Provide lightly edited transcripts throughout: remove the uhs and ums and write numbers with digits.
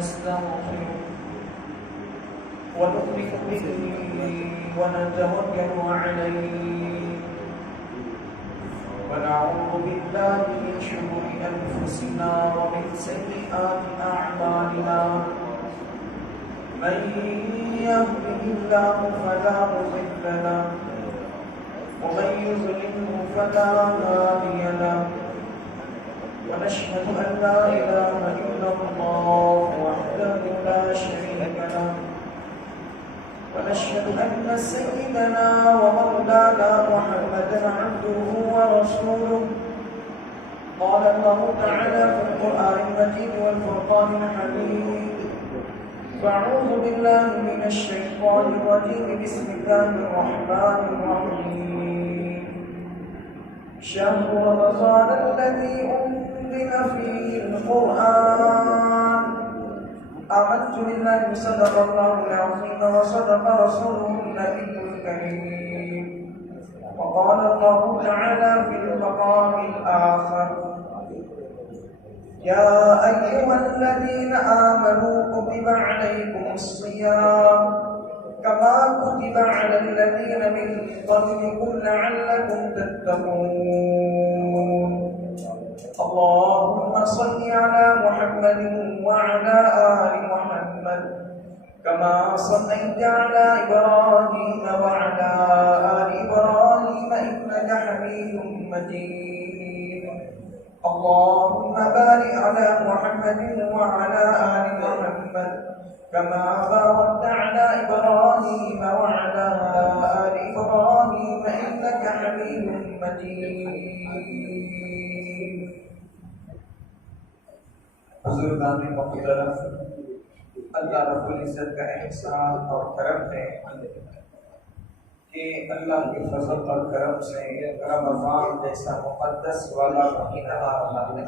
ونستغفره ونؤمن به ونتوكل عليه ونعوذ بالله من شرور أنفسنا ومن سيئات أعمالنا من يهده الله فلا مضل له ومن يضلله فلا هادي له ونشهد أن لا إله إلا الله وحده لا شريك له ونشهد أن سيدنا ومولانا محمدا عبده ورسوله قال الله تعالى في القرآن المجيد والفرقان الحميد فأعوذ بالله من الشيطان الرجيم بسم الله الرحمن الرحيم شهر رمضان الذي أنزل فيه القرآن آمنت بالله صدق الله العظيم وصدق رسوله النبي الكريم وقال الله تعالى في المقام الآخر يا أيها الذين آمنوا كتب عليكم الصيام كما كتب على الذين من قبلكم لعلكم تتقون اللهم صل على محمد وعلى آل محمد كما صليت على إبراهيم وعلى آل إبراهيم إنك حميد مجيد اللهم بارك على محمد وعلى آل محمد كما باركت على إبراهيم وعلى آل إبراهيم إنك حميد مجيد بزرگان محترم، اللہ رب العزت کا احسان اور کرم ہے کہ اللہ کے فضل اور کرم سے رمضان جیسا مقدس والا مہینہ آ رہا ہے،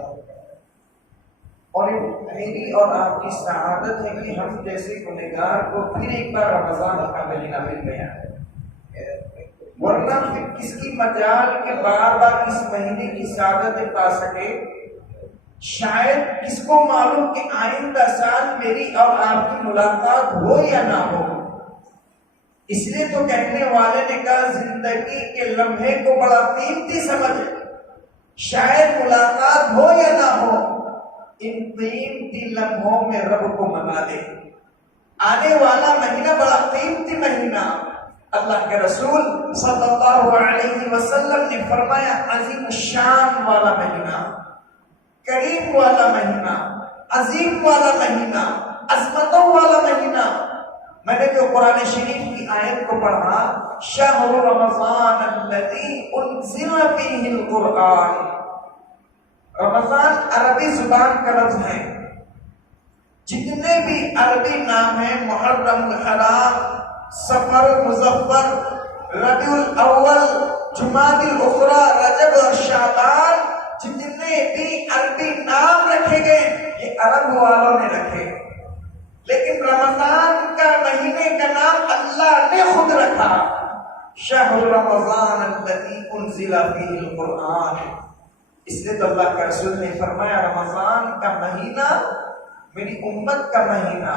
اور میری اور آپ کی سعادت ہے کہ ہم جیسے گنہگار کو پھر ایک بار رمضان کا مہینہ مل گیا ہے، ورنہ پھر کس کی مجال کہ بار بار اس مہینے کی سعادت پا سکے؟ شاید کس کو معلوم کہ آئندہ سال میری اور آپ کی ملاقات ہو یا نہ ہو۔ اس لیے تو کہنے والے نے کہا زندگی کے لمحے کو بڑا قیمتی سمجھ، شاید ملاقات ہو یا نہ ہو، ان قیمتی لمحوں میں رب کو منا دے۔ آنے والا مہینہ بڑا قیمتی مہینہ، اللہ کے رسول صلی اللہ علیہ وسلم نے فرمایا عظیم الشان والا مہینہ، کریم والا مہینہ، عظیم والا مہینہ، عظمتوں والا مہینہ۔ میں نے جو قرآن شریف کی آیت کو پڑھا شہر رمضان الذی انزل فیہ القرآن، رمضان عربی زبان کا لفظ ہے، جتنے بھی عربی نام ہیں محرم الحرام، صفر المظفر، ربیع الاول، جمادی الاخری، رجب اور شعبان، جتنے بھی عربی نام رکھے گئے یہ عرب والوں نے رکھے، لیکن رمضان کا مہینے کا نام اللہ نے خود رکھا، شہر رمضان الذی انزل فیہ القرآن۔ اس لیے تو اللہ کے رسول نے فرمایا رمضان کا مہینہ میری امت کا مہینہ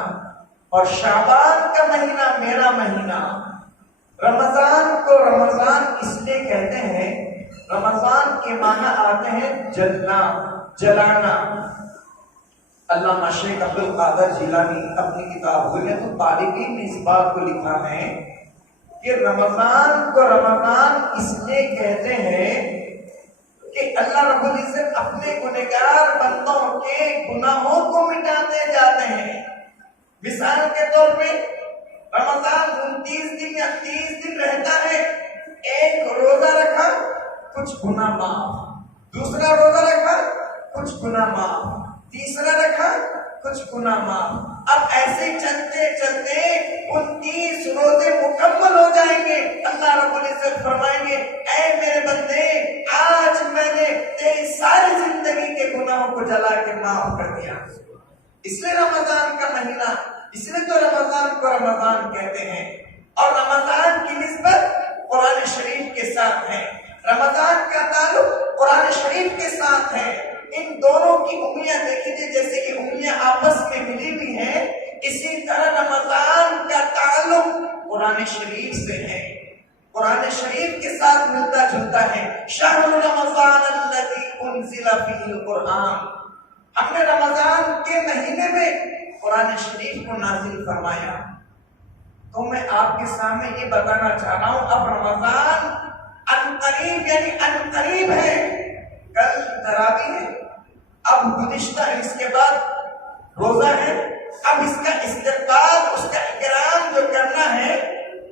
اور شعبان کا مہینہ میرا مہینہ۔ رمضان کو رمضان اس لیے کہتے ہیں، رمضان کے معنی آتے ہیں جلنا، جلانا۔ علامہ شیخ عبد القادر جیلانی اپنی کتاب حلیۃ الطالبین نے اس بات کو لکھا ہے کہ رمضان کو رمضان اس لیے کہتے ہیں کہ اللہ رب العزت اپنے گنہگار بندوں کے گناہوں کو مٹاتے جاتے ہیں۔ مثال کے طور پہ رمضان 29 دن یا 30 دن رہتا ہے، ایک روزہ رکھا کچھ گناہ معاف، دوسرا روزہ رکھا کچھ گناہ معاف، تیسرا رکھا کچھ گناہ معاف۔ اب ایسے چلتے چلتے 29 روزے مکمل ہو جائیں گے، اللہ رب العزت فرمائیں گے اے میرے بندے آج میں نے تیری ساری زندگی کے گناہوں کو جلا کے معاف کر دیا۔ اس لیے رمضان کا مہینہ، اس لیے تو رمضان کو رمضان کہتے ہیں، اور رمضان کی نسبت قرآن شریف کے ساتھ ہے، رمضان کا تعلق قرآن شریف کے ساتھ ہے۔ ان دونوں کی انگلیاں دیکھیے جیسے کہ انگلیاں آپس میں ملی ہوئی ہیں، رمضان کا تعلق قرآن شریف سے ہے، قرآن شریف کے ساتھ ملتا جلتا ہے۔ شہر رمضان الذی انزل فیہ القرآن، ہم نے رمضان کے مہینے میں قرآن شریف کو نازل فرمایا۔ تو میں آپ کے سامنے یہ بتانا چاہ رہا ہوں، اب رمضان عنقریب یعنی عنقریب ہے، کل تراویح ہے، اب گزشتہ اس کے بعد روزہ ہے، اب اس کا استقبال، اس کا اکرام جو کرنا ہے،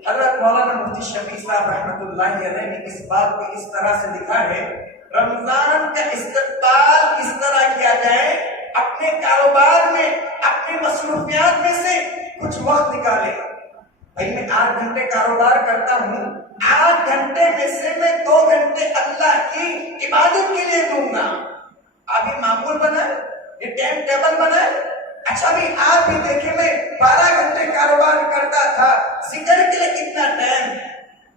حضرت مولانا مفتی شفیع صاحب رحمۃ اللہ علیہ نے اس بات کو اس طرح سے لکھا ہے، رمضان کا استقبال اس طرح کیا جائے، اپنے کاروبار میں، اپنی مصروفیات میں سے کچھ وقت نکالے۔ بھائی میں 8 گھنٹے کاروبار کرتا ہوں، 8 گھنٹے میں سے میں 2 گھنٹے اللہ کی عبادت کے لیے دوں گا۔ آپ یہ معمول بنائے، یہ ٹائم ٹیبل بنائے۔ اچھا بھی آپ بھی دیکھیں، میں 12 گھنٹے کاروبار کرتا تھا، ذکر کے لیے کتنا ٹائم،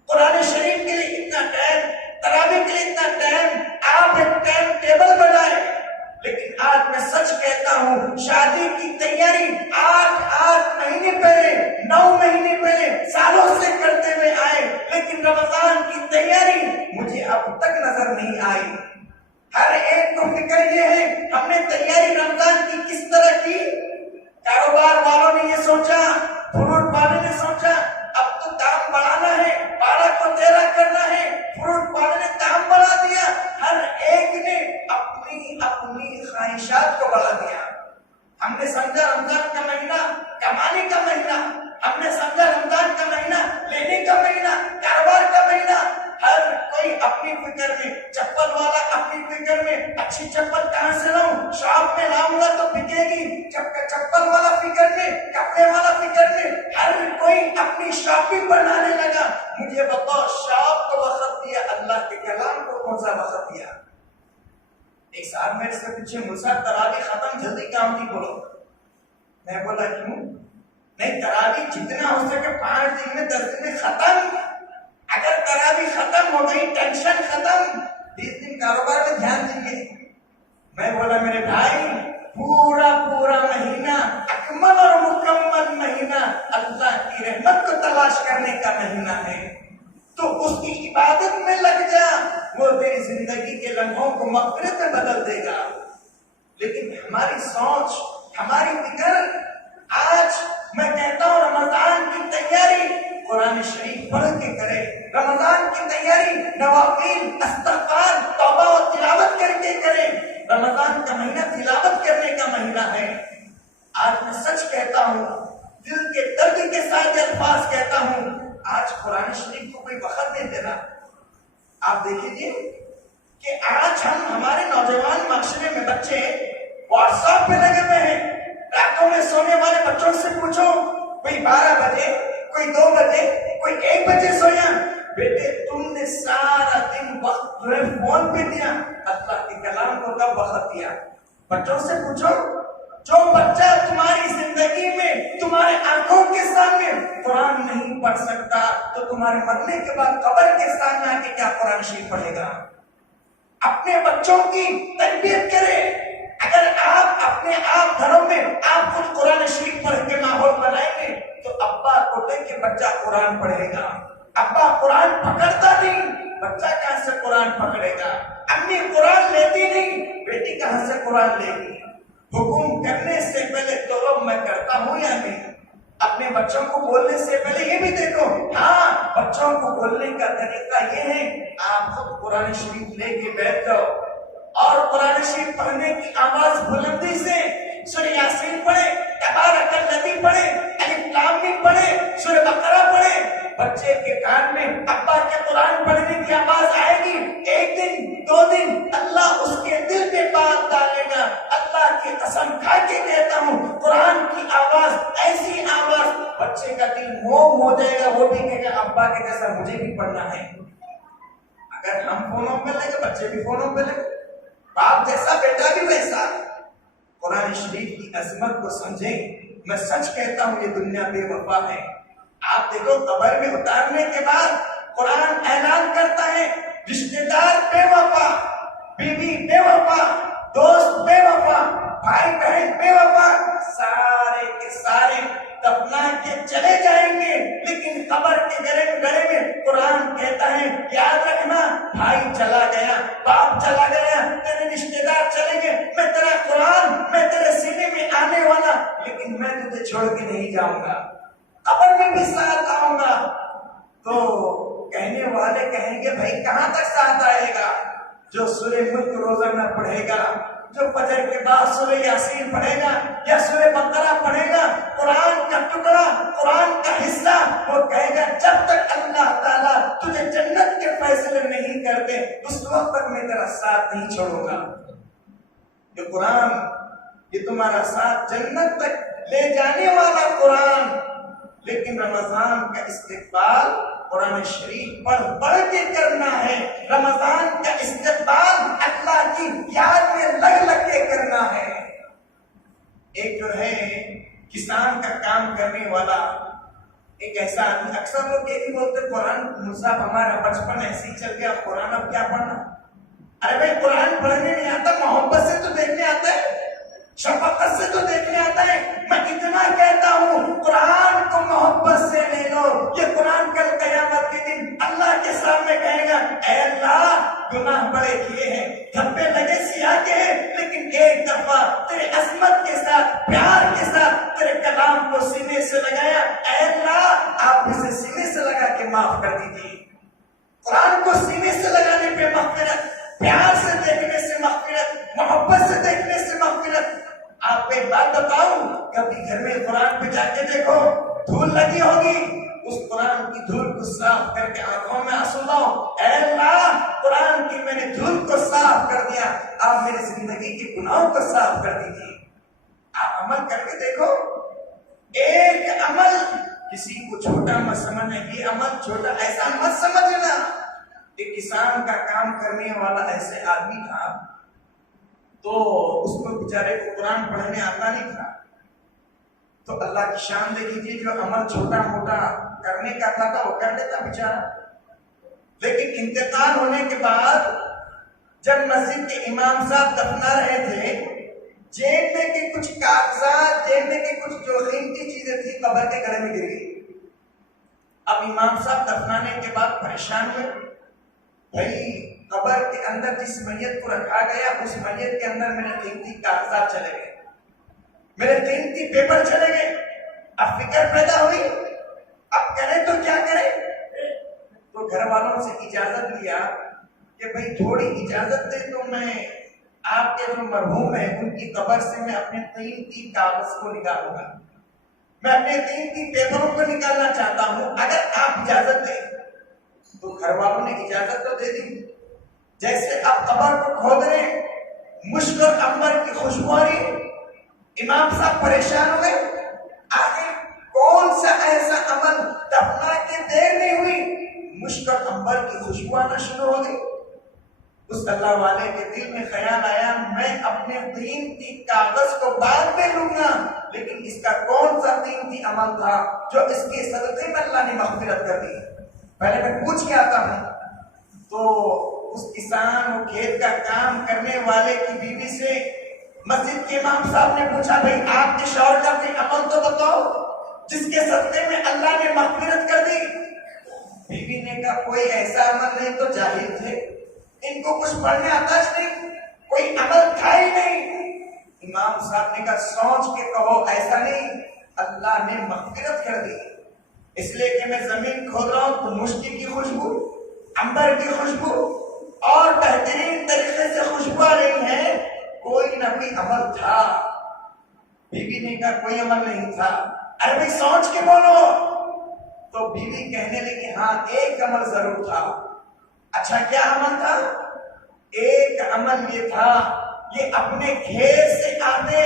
قرآن شریف کے لیے کتنا ٹائم، تراویح کے لیے اتنا ٹائم، آپ ایک ٹائم ٹیبل بنائے۔ لیکن آج میں سچ کہتا ہوں، شادی کی تیاری 8 مہینے پہلے، 9 مہینے پہلے، سالوں سے کرتے ہوئے آئے، لیکن رمضان کی تیاری مجھے اب تک نظر نہیں آئی۔ ہر ایک کو فکر یہ ہے ہم نے تیاری رمضان کی کس طرح کی۔ کاروبار والوں نے یہ سوچا، فروٹ والے نے سوچا اب تو دام بڑھانا ہے، 12 کو 13 کرنا ہے، فروٹ والے نے دام بڑھا دیا، ہر ایک نے اپنی اپنی خواہشات کو بڑھا دیا۔ ہم نے سمجھا رمضان کا مہینہ کمانے کا مہینہ، ہم نے سمجھا رمضان کا مہینہ لینے کا مہینہ، کاروبار کا مہینہ، ہر کوئی اپنی فکر میں، چپل والا اپنی فکر میں، اچھی چپل کہاں سے لاؤں، شاپ میں لاؤں گا تو بکے گی، چپل والا فکر میں، کپڑے والا فکر میں، ہر کوئی اپنی شاپنگ بنانے لگا۔ مجھے بتاؤ، شاپ کو وقت دیا، اللہ کے کلام کو کون سا وقت دیا؟ ایک صاحب میرے سے پوچھے، مجھے تراویح ختم جلدی کام نہیں بولو۔ میں بولا کیوں؟ نہیں، تراویح جتنا ہو سکے 5 دن میں 10 دن میں ختم۔ اگر تراویح ختم ہو گئی، ٹینشن ختم، 20 دن کاروبار میں دھیان دیں گے۔ میں بولا میرے بھائی، پورا مہینہ، اکمل اور مکمل مہینہ اللہ کی رحمت کو تلاش کرنے کا مہینہ ہے، تو اس کی عبادت میں لگ جا، وہ تیری زندگی کے لمحوں کو مغفرت میں بدل دے گا۔ لیکن ہماری سوچ، ہماری فکر، آج میں کہتا ہوں رمضان کی تیاری قرآن شریف پڑھ کے کرے، رمضان کی تیاری نوافل، استغفار، توبہ و تلاوت کر کے کرے۔ رمضان کا مہینہ تلاوت کرنے کا مہینہ ہے۔ آج میں سچ کہتا ہوں، دل کے درد کے ساتھ الفاظ کہتا ہوں، آج قرآن شریف کو کوئی وقت نہیں دے رہا۔ آپ دیکھیے کہ آج ہمارے نوجوان معاشرے میں بچے واٹس ایپ پہ لگے ہوئے ہیں۔ راتوں میں سونے والے بچوں سے پوچھو، کوئی 12 بجے، کوئی 2 بجے، کوئی 1 بجے سویا۔ بیٹے تم نے سارا دن وقت جو ہے فون پہ دیا، اللہ کے کلام کو کب وقت دیا؟ بچوں سے پوچھو، جو بچہ تمہاری زندگی میں، تمہارے آنکھوں کے سامنے قرآن نہیں پڑھ سکتا، تو تمہارے مرنے کے بعد قبر کے سامنے آ کے کیا قرآن شریف پڑھے گا؟ اپنے بچوں کی تربیت کرے۔ اگر آپ اپنے آپ گھروں میں آپ خود قرآن شریف پڑھ کے ماحول بنائیں گے تو ابا کو لے کے بچہ قرآن پڑھے گا۔ ابا قرآن پکڑتا نہیں، بچہ کہاں سے قرآن پکڑے گا؟ امی قرآن لیتی نہیں، بیٹی کہاں سے قرآن لے گی؟ حکم کرنے سے پہلے تو میں کرتا ہوں یا نہیں؟ اپنے بچوں کو بولنے سے پہلے یہ بھی دیکھو، ہاں بچوں کو بولنے کا طریقہ یہ ہے، آپ خود قرآن شریف لے کے بیٹھ جاؤ اور قرآن شریف پڑھنے کی آواز بلندی سے سورہ یاسین پڑھے، تبارک الذی پڑھے، الف لام میم پڑھے، سورہ بقرہ پڑھے۔ بچے کے کان میں ابا کے قرآن پڑھنے کی آواز آئے گی، 1 دن 2 دن اللہ اس کے دل پہ بات ڈالے گا۔ اللہ کی قسم کھا کے کہتا ہوں، قرآن کی آواز، ایسی آواز، بچے کا دل موم ہو جائے گا، وہ بھی کہے گا ابا کے جیسا مجھے بھی پڑھنا ہے۔ اگر ہم فونوں پہ لگے، بچے بھی فونوں پہ لگے، باپ جیسا بیٹا بھی ویسا۔ قرآن شریف کی عظمت کو سمجھیں۔ میں سچ کہتا ہوں یہ دنیا بے وفا ہے۔ آپ دیکھو قبر میں اتارنے کے بعد قرآن اعلان کرتا ہے، رشتے دار بے وفا، بیوی بے وفا، دوست بے وفا، بھائی بہن بے وفا، سارے کے سارے دفنا کے چلے جائیں گے، لیکن قبر کے گڑے میں قرآن کہتا ہے یاد رکھنا، بھائی چلا گیا، باپ چلا گیا، تیرے رشتے دار چلیں گے، میں تیرا قرآن میں تیرے سینے میں آنے والا، لیکن میں تجھے چھوڑ کے نہیں جاؤں گا، قبر میں بھی ساتھ آؤں گا۔ تو کہنے والے کہیں گے بھائی کہاں تک ساتھ آئے گا؟ جو سورہ ملک روزانہ پڑھے گا، جو فجر کے بعد سورہ یاسین پڑھے گا یا سورہ بقرہ پڑھے گا، قرآن کا ٹکڑا، قرآن کا حصہ، وہ کہے گا جب تک اللہ تعالیٰ تجھے جنت کے فیصلے نہیں کرتے اس وقت تک میں تیرا ساتھ نہیں چھوڑوں گا۔ یہ قرآن، یہ تمہارا ساتھ جنت تک لے جانے والا قرآن، لیکن رمضان کا استقبال قرآن شریف پڑھ کے کرنا ہے، رمضان کا استقبال اللہ کی یاد میں لگ کے کرنا ہے۔ ایک جو ہے کسان کا کام کرنے والا ایک ایسا آدمی، اکثر لوگ یہ بھی بولتے قرآن مصحف ہمارا بچپن ایسے ہی چل گیا، قرآن اب کیا پڑھنا؟ ارے بھائی قرآن پڑھنے نہیں آتا، محبت سے تو دیکھنے آتا ہے، شفقت سے تو دیکھنے آتا ہے۔ میں اتنا کہتا ہوں قرآن کو محبت سے لے لو، یہ قرآن کل قیامت کے دن اللہ کے سامنے کہے گا اے اللہ گناہ بڑے کیے ہیں، دھبے لگے سیاہ کے ہیں، لیکن ایک دفعہ تیرے عظمت کے ساتھ، پیار کے ساتھ تیرے کلام کو سینے سے لگایا، اے اللہ آپ اسے سینے سے لگا کے معاف کر دیجیے۔ قرآن کو سینے سے لگانے پہ مغفرت، پیار سے دیکھنے سے مغفرت، محبت سے دیکھنے سے مغفرت۔ آپ کو ایک بات بتاؤں، کبھی گھر میں قرآن پہ جا کے دیکھو، دھول لگی ہوگی، اس قرآن کی دھول کو صاف کر کے آنکھوں میں آنسو لاؤ، اے اللہ قرآن کی میں نے دھول کو صاف کر دیا، آپ میری زندگی کے گناہوں کو صاف کر دیجیے۔ آپ عمل کر کے دیکھو، ایک عمل کسی کو چھوٹا مت سمجھنا، یہ عمل چھوٹا ایسا مت سمجھنا۔ ایک کسان کا کام کرنے والا ایسے آدمی تھا، تو اس کو بیچارے کو قرآن پڑھنے آتا نہیں تھا، تو اللہ کی شان دے دیجیے، جو عمل چھوٹا موٹا کرنے کا تھا وہ کر لیتا بیچارہ۔ لیکن انتقال ہونے کے بعد جب مسجد کے امام صاحب دفنا رہے تھے، جیب میں کے کچھ کاغذات، جیب میں کے کچھ جو قیمتی چیزیں تھی قبر کے گڑھے میں گر گئی۔ اب امام صاحب دفنانے کے بعد پریشان ہوئے، بھائی قبر کے اندر جس میت کو رکھا گیا اس میت کے اندر میرے قیمتی کاغذات چلے گئے، میرے قیمتی پیپر چلے گئے۔ اب فکر پیدا ہوئی، اب کریں تو کیا کریں؟ تو گھر والوں سے اجازت لیا کہ بھائی تھوڑی اجازت دے تو میں آپ کے جو مرحوم ہیں ان کی قبر سے میں اپنے قیمتی کاغذ کو نکالوں گا، میں اپنے قیمتی پیپروں کو نکالنا چاہتا ہوں، اگر آپ اجازت دیں۔ تو گھر والوں نے اجازت تو دے دی۔ جیسے اب قبر کو کھود رہے، مشک اور عنبر کی خوشبو آ رہی، امام صاحب پریشان ہوئے، آخر کون سا ایسا عمل دفنا کے دیر نہیں ہوئی مشک اور عنبر کی خوشبو آنا شروع ہو گئی۔ اس اللہ والے کے دل میں خیال آیا میں اپنے قیمتی کاغذ کو بعد میں لوں گا، لیکن اس کا کون سا قیمتی عمل تھا جو اس کے صدقے میں اللہ نے مغفرت کر دی، پہلے میں پوچھ کے آتا ہوں۔ تو اس کسان اور کھیت کا کام کرنے والے کی بیوی سے مسجد کے امام صاحب نے پوچھا بھائی آپ کے شوہر کا کوئی عمل تو بتاؤ جس کے صدقے میں اللہ نے مغفرت کر دی۔ بیوی نے کہا کوئی ایسا عمل نہیں، تو جاہل تھے، ان کو کچھ پڑھنے آتا نہیں، کوئی عمل تھا ہی نہیں۔ امام صاحب نے کہا سوچ کے کہو ایسا نہیں، اللہ نے مغفرت کر دی، اس لیے کہ میں زمین کھود رہا ہوں تو مشکی کی خوشبو، عنبر کی خوشبو اور بہترین طریقے سے خوشبو آ رہی ہے، کوئی نہ کوئی عمل تھا۔ بیوی نے کہا کوئی عمل نہیں تھا۔ ارے بھائی سوچ کے بولو۔ تو بیوی کہنے لگی ہاں ایک عمل ضرور تھا۔ اچھا کیا عمل تھا؟ ایک عمل یہ تھا، یہ اپنے کھیت سے آتے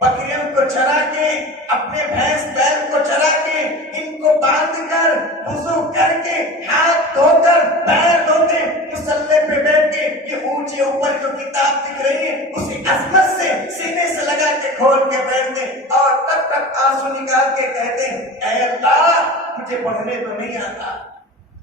بکریوں کو چرا کے، اپنے بھینس بیل کو چرا کے، ان کو باندھ کر وضو کر کے ہاتھ دھو کر پیر دھوتے، مصلے پہ بیٹھ کے یہ اونچے اوپر جو کتاب دکھ رہی ہے اسی عظمت سے سینے سے لگا کے کھول کے بیٹھتے اور ٹپ ٹپ آنسو نکال کے کہتے اے اللہ مجھے پڑھنے تو نہیں آتا،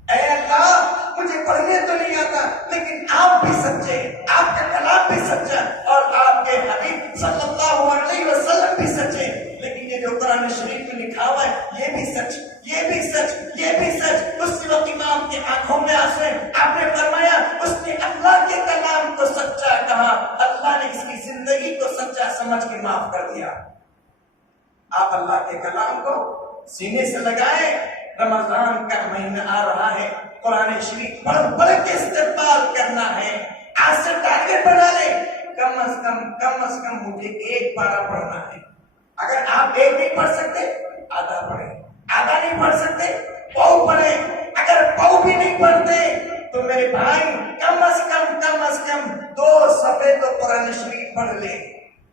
اے اللہ مجھے پڑھنے تو نہیں آتا، لیکن آپ بھی سچے، آپ کا کلام بھی سچا اور آپ کے حبیب صلی اللہ علیہ وسلم بھی سچے، لیکن یہ کہ جو قرآن شریف میں لکھا ہوا ہے یہ بھی سچ، یہ بھی سچ، یہ بھی سچ۔ اسی وقت امام کی آنکھوں میں آنسو ہیں۔ آپ نے فرمایا اس نے اللہ کے کلام کو سچا کہا، اللہ نے اس کی زندگی کو سچا سمجھ کے معاف کر دیا۔ آپ اللہ کے کلام کو سینے سے لگائیں۔ رمضان کا مہینہ آ رہا ہے، قرآن شریف پڑھ پڑھ کے استقبال کرنا ہے۔ آج سے ٹارگیٹ بنا لیں، کم از کم مجھے ایک پارہ پڑھنا ہے۔ اگر آپ ایک نہیں پڑھ سکتے آدھا پڑھیں، آدھا نہیں پڑھ سکتے پاؤ پڑھیں، اگر پاؤ بھی نہیں پڑھتے تو میرے بھائی کم از کم 2 صفحے تو قرآن شریف پڑھ لیں۔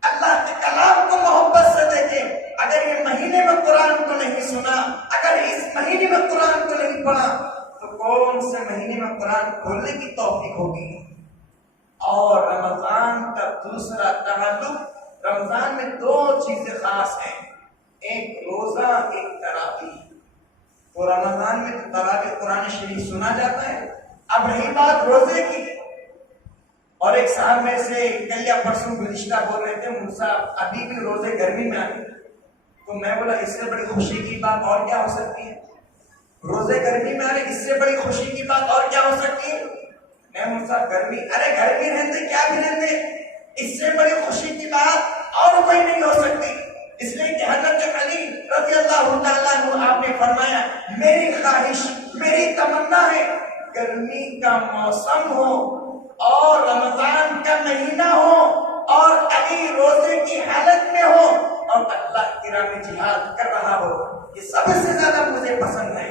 اللہ کے کلام کو محبت سے دیکھیں۔ اگر یہ مہینے میں قرآن کو نہیں سنا، اگر اس مہینے میں قرآن کو نہیں پڑھا تو کون سے مہینے میں قرآن کھولنے کی توفیق ہوگی؟ اور رمضان کا دوسرا تعلق، رمضان میں 2 چیزیں خاص ہیں، ایک روزہ، ایک تراویح۔ تو رمضان میں تراویح قرآن شریف سنا جاتا ہے۔ اب رہی بات روزے کی، اور ایک صاحب میں سے کل یا پرسوں گزشتہ بول رہے تھے موسیٰ ابھی بھی روزے گرمی میں آئے، تو میں بولا اس سے بڑی خوشی کی بات اور کیا ہو سکتی ہے؟ روزے گرمی میں آ رہے، اس سے بڑی خوشی کی بات اور کیا ہو سکتی ہے؟ میں موسیٰ گرمی، ارے گرمی رہتے کیا بھی رہتے، اس سے بڑی خوشی کی بات اور کوئی نہیں ہو سکتی۔ اس لیے کہ حضرت علی رضی اللہ تعالیٰ عنہ آپ نے فرمایا میری خواہش، میری تمنا ہے گرمی کا موسم ہو اور رمضان کا مہینہ ہو اور علی روزے کی حالت میں ہو اور اللہ کی راہ میں جہاد کر رہا ہو، یہ سب سے زیادہ مجھے پسند ہے۔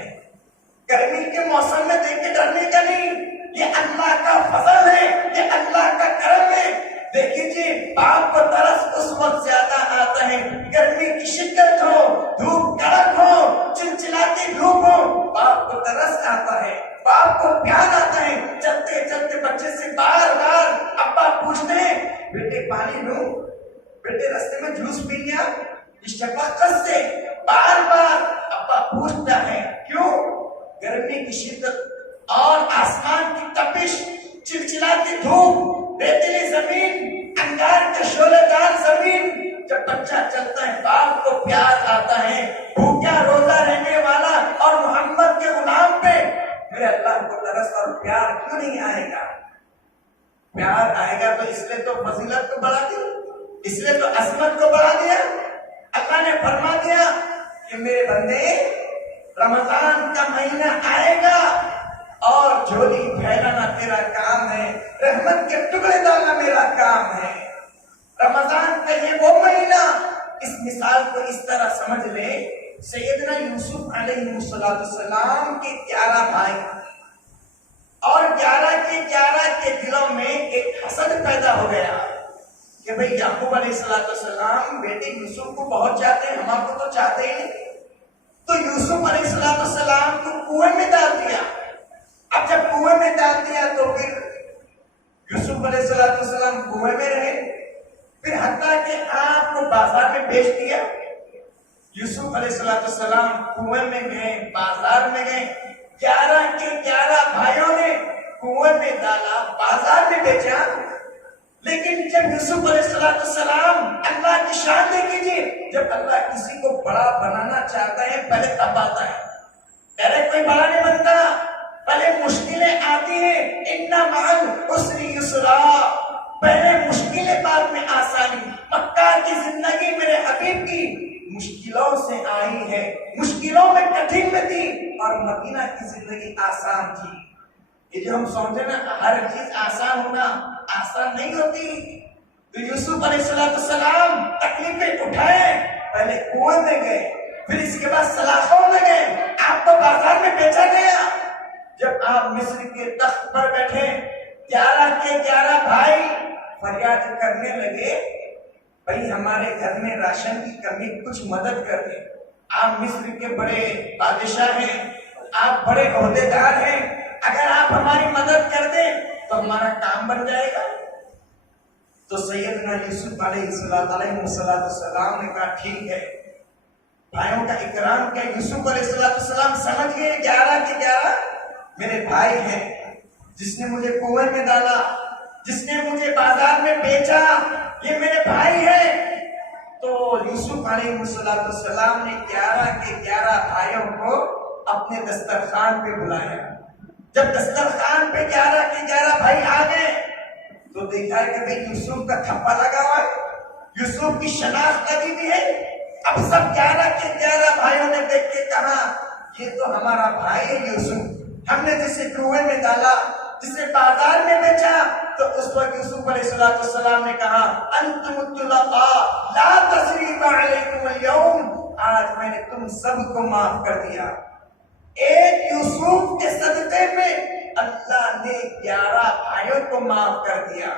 گرمی کے موسم میں دیکھ کے ڈرنے کا نہیں، یہ اللہ کا فضل ہے، یہ اللہ کا کرم ہے۔ دیکھیے جی، باپ کو ترس اس وقت زیادہ آتا ہے گرمی کی شدت ہو، دھوپ کڑک ہو، چلچلاتی دھوپ ہو، باپ کو ترس آتا ہے، باپ کو پیار آتا ہے۔ چلتے چلتے بچے سے بار بار ابا پوچھتے ہیں بیٹے پانی لوں، بیٹے رستے میں جوس پی لیا، اس شفقت سے بار بار ابا پوچھتا ہے۔ کیوں؟ گرمی کی شدت اور آسمان کی تپش، چلچلاتی دھوپ، ریتیلی زمین، انگار کے شعلے دار زمین، جب بچہ چلتا ہے باپ کو پیار آتا ہے۔ بھوکا روزہ رہنے والا اور محمد کے غلام پہ میرے اللہ کو ترس اور پیار کیوں نہیں آئے گا؟ پیار آئے گا تو اس لیے تو فضیلت کو بڑھا دیا، اس لیے تو عظمت کو بڑھا دیا۔ اللہ نے فرما دیا کہ میرے بندے رمضان کا مہینہ آئے گا اور جھولی پھیلانا تیرا کام ہے، رحمت کے ٹکڑے ڈالنا میرا کام ہے۔ رمضان کا یہ وہ مہینہ، اس مثال کو اس طرح سمجھ لے، سیدنا یوسف علیہ السلام کے 11 بھائی اور 11 کے دلوں میں ایک حسد پیدا ہو گیا کہ بھئی یعقوب علیہ السلام بیٹے یوسف کو بہت چاہتے ہیں، ہم آپ کو تو چاہتے ہیں۔ تو یوسف علیہ السلام کو کنویں میں ڈال دیا۔ اب جب کنویں میں ڈال دیا تو پھر یوسف علیہ السلام کنویں میں رہے، پھر حتیٰ کہ آپ کو بازار میں بیچ دیا۔ یوسف علیہ السلام کنویں میں گئے، بازار میں گئے، 11 کے 11 بھائیوں نے کنویں میں ڈالا، بازار میں بیچا۔ لیکن جب یوسف علیہ السلام، اللہ کی شان دیکھیے، جب اللہ کسی کو بڑا بنانا چاہتا ہے پہلے تب آتا ہے، پہلے کوئی بڑا نہیں بنتا، پہلے مشکلیں آتی ہیں۔ ان مع العسر یسرا، پہلے مشکلیں بعد میں آسانی۔ مکہ کی زندگی میرے حبیب کی مشکلوں سے آئی ہے، مشکلوں میں کٹھن میں تھی، اور مدینہ کی زندگی آسان تھی۔ یہ جو ہم سمجھے نا ہر چیز آسان ہونا، آسان نہیں ہوتی۔ تو یوسف علیہ السلام تکلیفیں اٹھائے، پہلے کنویں میں گئے، پھر اس کے بعد سلاخوں میں گئے، آپ کو بازار میں بیچا گیا۔ جب آپ مصر کے تخت پر بیٹھے، 11 کے 11 بھائی فریاد کرنے لگے بھائی ہمارے گھر میں راشن کی کمی، کچھ مدد کر دیں۔ آپ مصر کے بڑے بادشاہ ہیں، آپ بڑے عہدیدار ہیں، اگر آپ ہماری مدد کر دیں تو ہمارا کام بن جائے گا۔ تو سیدنا یوسف علیہ السلام نے کہا ٹھیک ہے، بھائیوں کا اکرام کیا۔ یوسف علیہ السلام سمجھ گئے 11 کے 11 میرے بھائی ہیں، جس نے مجھے کنویں میں ڈالا، جس نے مجھے بازار میں بیچا، یہ میرے بھائی ہیں۔ تو یوسف علیہ السلام نے 11 کے 11 بھائیوں کو اپنے دسترخوان پہ بلایا. جب دسترخوان پہ 11 کے 11 بھائی آ گئے تو دیکھا ہے کہ یوسف کا تھپا لگا ہوا ہے, یوسف کی شناخت لگی ہوئی ہے. اب سب 11 کے 11 بھائیوں نے دیکھ کے کہا یہ تو ہمارا بھائی ہے یوسف, ہم نے جسے کنویں میں ڈالا, جسے بازار میں بیچا. تو اس وقت یوسف علیہ السلام نے کہا انتم الطلقاء لا تثریب علیکم اليوم, آج میں نے تم سب کو معاف کر دیا. ایک یوسف کے صدقے میں اللہ نے 11 بھائیوں کو معاف کر دیا.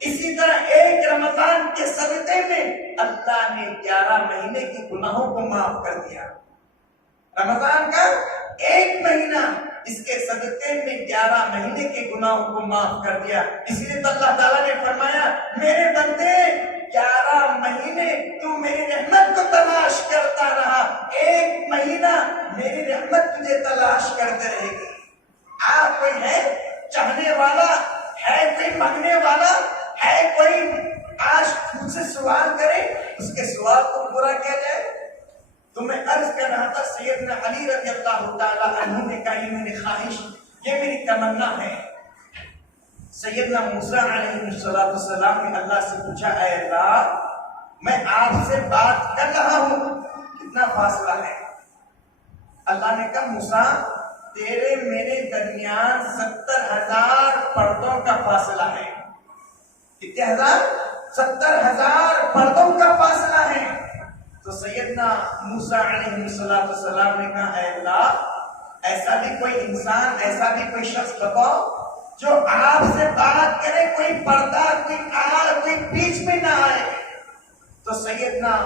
اسی طرح ایک رمضان کے صدقے میں اللہ نے 11 مہینے کی گناہوں کو معاف کر دیا. رمضان کا ایک مہینہ, اس کے صدقے میں 11 مہینے کے گناہوں کو معاف کر دیا. اسی لیے تو اللہ تعالیٰ نے فرمایا میرے بندے 11 مہینے تم میری رحمت کو تلاش کرتا رہا, ایک مہینہ میری رحمت تجھے تلاش کرتے رہے گی. آپ کوئی ہے چاہنے والا, ہے کوئی مانگنے والا, ہے کوئی آج مجھ سے سوال کرے اس کے سوال کو پورا کیا جائے؟ تو میں عرض کر رہا تھا سیدنا علی رضی اللہ تعالیٰ عنہ نے کہا یہ میری خواہش, یہ میری تمنا ہے. سیدنا موسیٰ علیہ السلام نے اللہ سے پوچھا اے اللہ میں آپ سے بات کر رہا ہوں, کتنا فاصلہ ہے؟ اللہ نے کہا موسیٰ تیرے میرے درمیان 70,000 پردوں کا فاصلہ ہے. کتنے ہزار؟ 70,000 پردوں کا فاصلہ ہے. تو سیدنا موسیٰ علیہ السلام نے کہا اے اللہ ایسا بھی کوئی انسان, ایسا بھی کوئی شخص بتاؤ جو آپ سے بات کرے, کوئی پردہ, کوئی آڑ, کوئی بیچ میں نہ آئے. تو سیدنا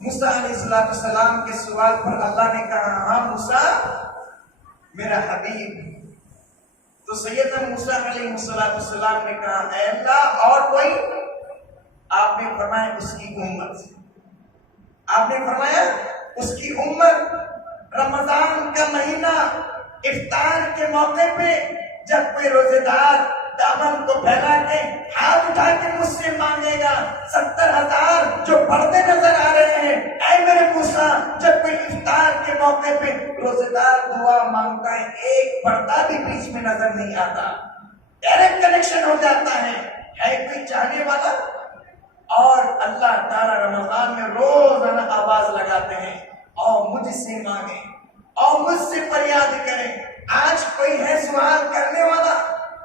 موسیٰ علیہ السلام کے سوال پر اللہ نے کہا ہاں موسیٰ میرا حبیب. تو سیدنا موسیٰ علیہ السلام نے کہا اے اللہ اور کوئی؟ آپ نے فرمایا اس کی امت. آپ نے فرمایا اس کی امت. رمضان کا مہینہ افطار کے موقع پہ جب کوئی روزے دار دامن کو پھیلا کے ہاتھ اٹھا کے مجھ سے مانگے گا 70,000 جو پردے نظر آ رہے ہیں, اے میرے موسیٰ جب کوئی افطار کے موقع پہ روزے دار دعا مانگتا ہے ایک پردہ بھی بیچ میں نظر نہیں آتا, ڈائریکٹ کنیکشن ہو جاتا ہے کوئی چاہنے والا؟ اور اللہ تعالیٰ رمضان میں روزانہ آواز لگاتے ہیں اور مجھ سے مانگیں اور مجھ سے فریاد کریں. آج کوئی ہے سوال کرنے والا,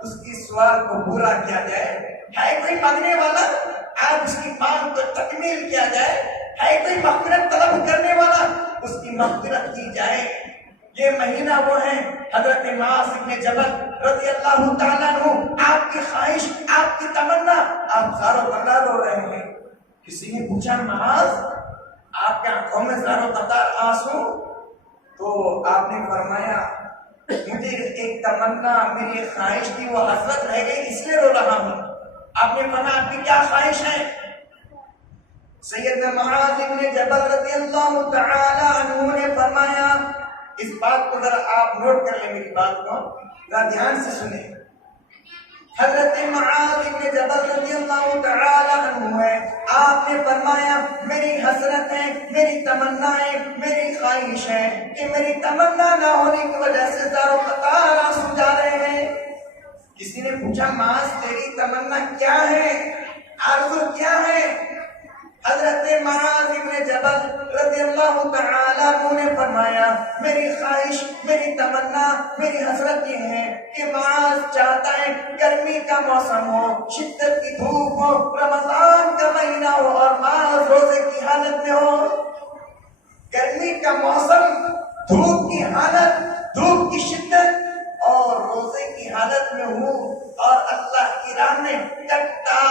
اس کی سوال کو پورا کیا جائے. ہے کوئی مانگنے والا, آج اس کی مانگ کو تکمیل کیا جائے. ہے کوئی مغفرت طلب کرنے والا, اس کی مغفرت کی جائے. یہ مہینہ وہ ہے حضرت معاذ بن جبل رضی اللہ تعالیٰ عنہ, آپ کی خواہش, آپ کی تمنا, آپ زارو قطار رو رہے ہیں. کسی نے پوچھا معاذ آپ کے آنکھوں میں زارو قطار آنسو؟ تو آپ نے فرمایا مجھے ایک تمنا, میری خواہش تھی وہ حسرت رہ گئی اس لیے رو رہا ہوں. آپ نے فرمایا آپ کی کیا خواہش ہے؟ سیدنا معاذ بن جبل رضی اللہ تعالی عنہ نے فرمایا, اس بات کو ذرا آپ نوٹ کر لیں, میری بات کو ذرا دھیان سے سنیں. حضرت معاذ بن جبل رضی اللہ تعالی عنہ ہے, آپ نے فرمایا میری حسرت ہے, میری تمنا ہے, میری خواہش ہے کہ میری تمنا نہ ہونے کی وجہ سے زارو قطار آنسو جا رہے ہیں. کسی نے پوچھا معاذ تیری تمنا کیا ہے, آرزو کیا ہے؟ حضرت معاذ بن جبل رضی اللہ تعالی عنہ نے فرمایا میری خواہش, میری تمنا, میری حسرت یہ ہے کہ معاذ چاہتا ہے گرمی کا موسم ہو, شدت کی دھوپ ہو, رمضان کا مہینہ ہو اور معاذ روزے کی حالت میں ہو. گرمی کا موسم, دھوپ کی حالت, دھوپ کی شدت اور روزے کی حالت میں ہوں اور اللہ کی راہ میں کٹتا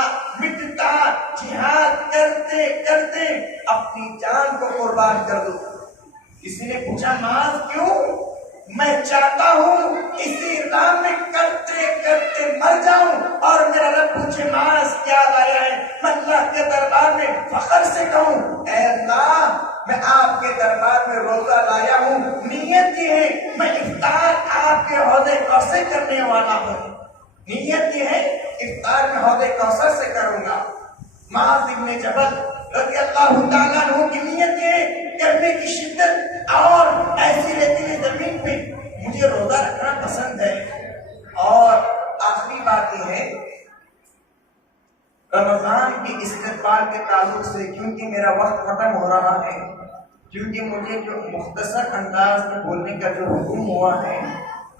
مٹتا جہاد کرتے کرتے اپنی جان کو قربان کر دوں. کسی نے پوچھا معاذ کیوں؟ میں چاہتا ہوں اسی راہ میں کرتے کرتے مر جاؤں اور میرا رب پوچھے معاذ کیا لایا ہے, میں اللہ کے دربار میں فخر سے کہوں اے اللہ میں آپ کے دربار میں روزہ لایا ہوں, نیت یہ ہے میں افطار آپ کے حوضے کوثر کرنے والا ہوں. نیت یہ ہے افطار میں حوضے کوثر سے کروں گا. معاذ بن جبل رضی اللہ تعالیٰ عنہ کی نیت یہ کرنے کی شدت اور ایسی ریتیلی زمین پہ مجھے روزہ رکھنا پسند ہے۔ اور آخری بات یہ ہے رمضان کی استقبال کے تعلق سے، کیونکہ میرا وقت ختم ہو رہا ہے، کیونکہ مجھے جو مختصر انداز میں بولنے کا جو حکم ہوا ہے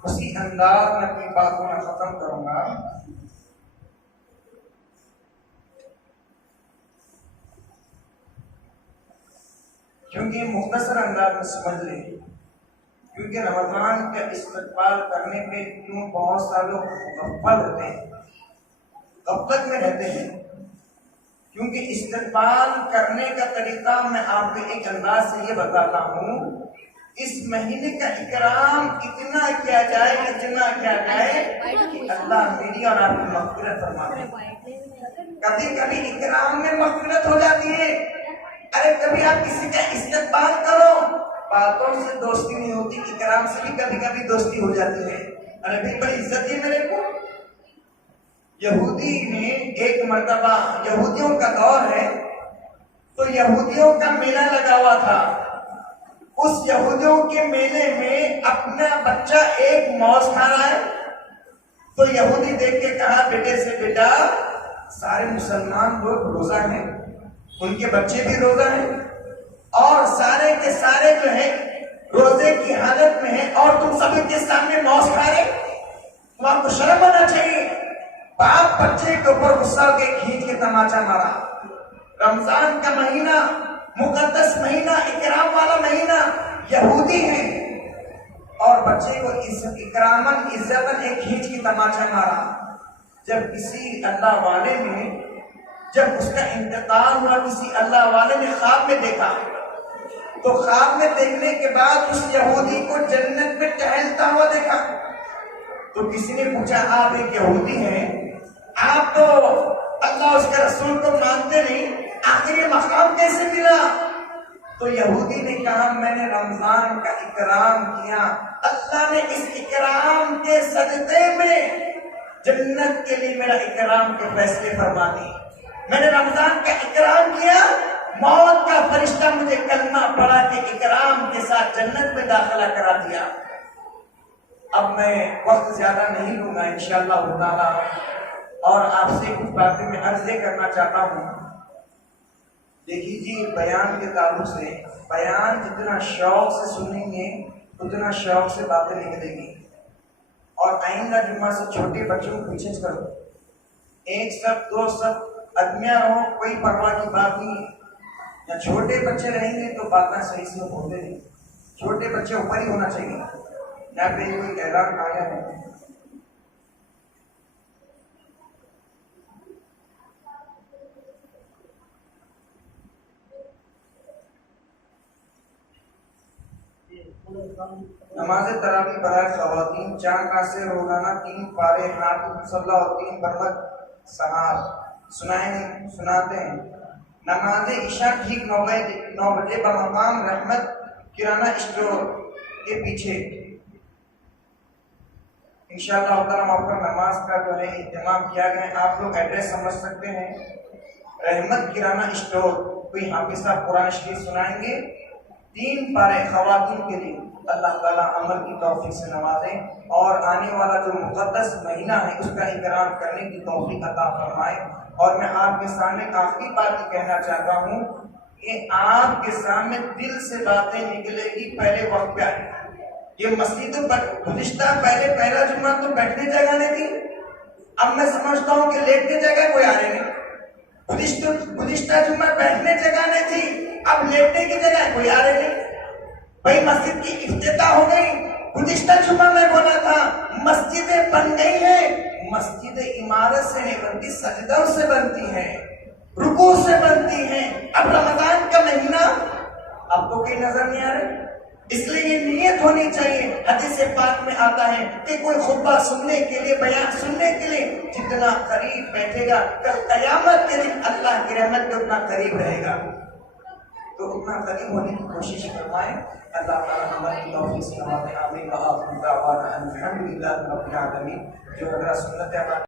اسی انداز میں اپنی بات کو میں ختم کروں گا۔ کیونکہ مختصر انداز میں سمجھ لیں، کیونکہ رمضان کا استقبال کرنے پہ کیوں بہت سارے لوگ مغفل ہوتے ہیں، غفلت میں رہتے ہیں، کیونکہ استقبال کرنے کا طریقہ میں آپ کو ایک انداز سے یہ بتاتا ہوں۔ اس مہینے کا اکرام اتنا کیا جائے کہ اللہ میری اور آپ کی مغفرت فرما دے۔ کبھی کبھی اکرام میں مغفرت ہو جاتی ہے۔ ارے کبھی آپ کسی کا استقبال کرو، باتوں سے دوستی نہیں ہوتی، اکرام سے بھی کبھی کبھی دوستی ہو جاتی ہے۔ ارے بھائی بڑی عزت ہے میرے کو۔ یہودی نے ایک مرتبہ، یہودیوں کا دور ہے تو یہودیوں کا میلہ لگا ہوا تھا، اس یہودیوں کے میلے میں اپنا بچہ ایک موز کھا رہا ہے تو یہودی دیکھ کے کہا بیٹے سے، بیٹا سارے مسلمان لوگ روزہ ہیں، ان کے بچے بھی روزہ ہیں اور سارے کے سارے جو ہیں روزے کی حالت میں ہیں اور تم سب کے سامنے موز کھا رہے، تو آپ کو شرم آنا چاہیے۔ باپ بچے کے اوپر غصہ ہو کے کھینچ کے تماچا مارا۔ رمضان کا مہینہ، مقدس مہینہ، اکرام والا مہینہ، یہودی ہیں اور بچے کو اکرامن عزتن ایک کھینچ کی تماچا مارا۔ جب کسی اللہ والے نے، جب اس کا انتقال ہوا، کسی اللہ والے نے خواب میں دیکھا تو خواب میں دیکھنے کے بعد اس یہودی کو جنت میں ٹہلتا ہوا دیکھا تو کسی نے پوچھا آپ ایک یہودی ہیں، آپ تو اللہ اس کے رسول کو مانتے نہیں، آخر یہ مقام کیسے ملا؟ تو یہودی نے کہا میں نے رمضان کا اکرام کیا، اللہ نے اس اکرام کے صدقے میں جنت کے لیے میرا اکرام کے فیصلے فرما دی۔ میں نے رمضان کا اکرام کیا، موت کا فرشتہ مجھے کلمہ پڑھا کے اکرام کے ساتھ جنت میں داخلہ کرا دیا۔ اب میں وقت زیادہ نہیں لوں گا انشاءاللہ تعالی، اور آپ سے کچھ باتیں میں عرض کرنا چاہتا ہوں۔ دیکھیے جی، بیان کے تعلق سے، بیان جتنا شوق سے سنیں گے اتنا شوق سے باتیں نکلے گی، اور آئندہ جمعہ سے چھوٹے بچوں کو پیچھے کرو، ایک سب دو سب ادمیاں رہو، کوئی پرواہ کی بات نہیں ہے۔ یا چھوٹے بچے رہیں گے تو باتیں صحیح سے ہوتے نہیں، چھوٹے بچے اوپر ہی ہونا چاہیے۔ یہاں پہ کوئی اعلان آیا ہے، نماز تراویح برائے خواتین 4 کاسے روزانہ 3 پارے حافظ مصلی اور 3 برمت سحار سناتے ہیں۔ نماز عشاء ٹھیک 9 بجے بمقام رحمت کرانہ اسٹور کے پیچھے انشاءاللہ تعالی وہاں پر نماز کا جو ہے اہتمام کیا گیا ہے۔ آپ لوگ ایڈریس سمجھ سکتے ہیں، رحمت کرانہ اسٹور۔ کوئی حافظ صاحب قرآن شریف سنائیں گے 3 پارے خواتین کے لیے۔ اللہ تعالیٰ عمل کی توفیق سے نوازے اور آنے والا جو مقدس مہینہ ہے اس کا اکرام کرنے کی توفیق عطا فرمائے۔ اور میں آپ کے سامنے آخری بات یہ کہنا چاہتا ہوں کہ آپ کے سامنے دل سے باتیں نکلے گی پہلے وقت پہ آئے۔ یہ مسجد پر گزشتہ پہلا جمعہ تو بیٹھنے جگہ نہیں تھی، اب میں سمجھتا ہوں کہ لیٹنے جگہ کوئی آ رہے نہیں۔ گزشتہ جمعہ بیٹھنے جگہ نہیں تھی، اب لیٹنے کی جگہ کوئی آ رہے نہیں۔ بھائی مسجد کی افتتاح ہو گئی، گزشتہ جمعہ میں بولا تھا مسجدیں بن گئی ہیں، مسجد عمارت سے نہیں بنتی، سجدوں سے بنتی ہیں، رکوع سے بنتی ہیں۔ اب رمضان کا مہینہ آپ کو کہیں نظر نہیں آ رہا، اس لیے یہ نیت ہونی چاہیے۔ حدیث پاک میں آتا ہے کہ کوئی خطبہ سننے کے لیے، بیان سننے کے لیے جتنا قریب بیٹھے گا کل قیامت کے دن اللہ کی رحمت کے اتنا قریب رہے گا، تو اتنا قریب ہونے کی کوشش فرمائیں۔ اللہ تعالیٰ ہماری توفیق سے نوازے۔ آمین۔ وآخر دعوانا ان الحمد للہ رب العالمین۔ جو اگر سنت ہے